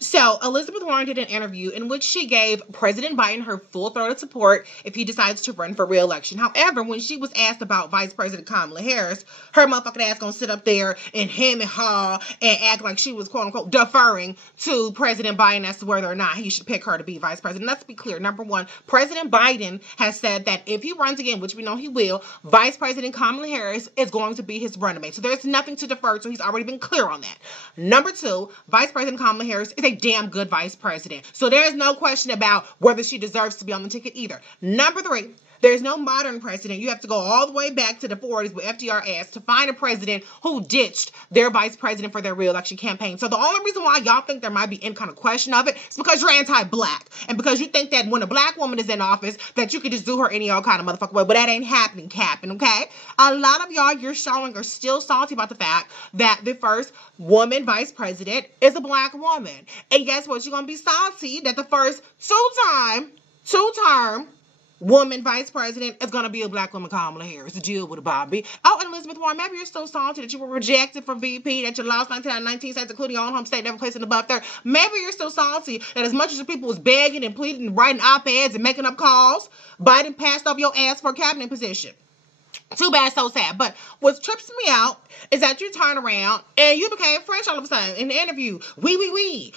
So, Elizabeth Warren did an interview in which she gave President Biden her full-throated support if he decides to run for re-election. However, when she was asked about Vice President Kamala Harris, her motherfucking ass gonna sit up there and hem and haw and act like she was quote-unquote deferring to President Biden as to whether or not he should pick her to be vice president. Let's be clear. Number one, President Biden has said that if he runs again, which we know he will, Vice President Kamala Harris is going to be his running mate. So there's nothing to defer to. He's already been clear on that. Number two, Vice President Kamala Harris is a damn good vice president. So there's no question about whether she deserves to be on the ticket either. Number three, there's no modern president. You have to go all the way back to the 40s with FDR asked to find a president who ditched their vice president for their re-election campaign. So the only reason why y'all think there might be any kind of question of it is because you're anti-black. And because you think that when a black woman is in office, that you could just do her any old kind of motherfucker way. But that ain't happening, Captain, okay? A lot of y'all you're showing are still salty about the fact that the first woman vice president is a black woman. And guess what? You're going to be salty that the first two-term woman vice president is going to be a black woman, Kamala Harris. Deal with it, Bobby. Oh, and Elizabeth Warren, maybe you're so salty that you were rejected from VP, that you lost 19 out of 19 states, including your own home state, never placed in the above third. Maybe you're so salty that as much as the people was begging and pleading and writing op-eds and making up calls, Biden passed up your ass for a cabinet position. Too bad, so sad. But what trips me out is that you turn around and you became French all of a sudden in the interview. We.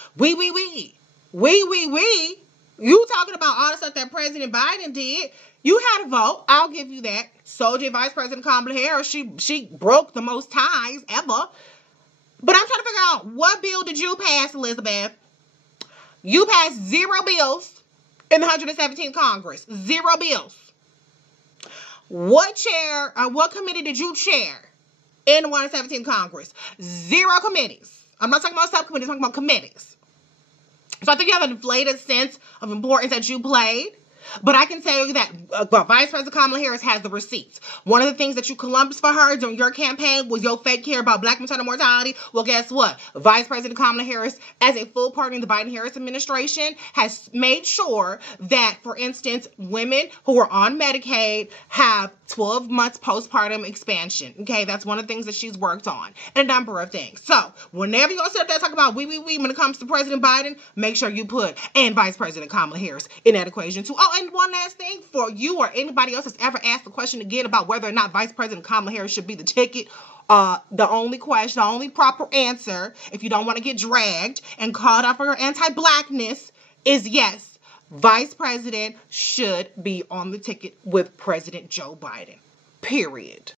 You talking about all the stuff that President Biden did. You had a vote. I'll give you that. So did Vice President Kamala Harris. She broke the most ties ever. But I'm trying to figure out, what bill did you pass, Elizabeth? You passed 0 bills in the 117th Congress. 0 bills. What committee did you chair in the 117th Congress? 0 committees. I'm not talking about subcommittees, I'm talking about committees. So I think you have an inflated sense of importance that you played. But I can tell you that Vice President Kamala Harris has the receipts. One of the things that you Columbus for her during your campaign was your fake care about black maternal mortality. Well, guess what? Vice President Kamala Harris, as a full partner in the Biden-Harris administration, has made sure that, for instance, women who are on Medicaid have 12 months postpartum expansion. Okay, that's one of the things that she's worked on. And a number of things. So, whenever you're sit there talking about we when it comes to President Biden, make sure you put and Vice President Kamala Harris in that equation too. Oh, and one last thing for you or anybody else that's ever asked the question again about whether or not Vice President Kamala Harris should be the ticket. The only proper answer, if you don't want to get dragged and called out for your anti-blackness, is yes. Vice President should be on the ticket with President Joe Biden. Period.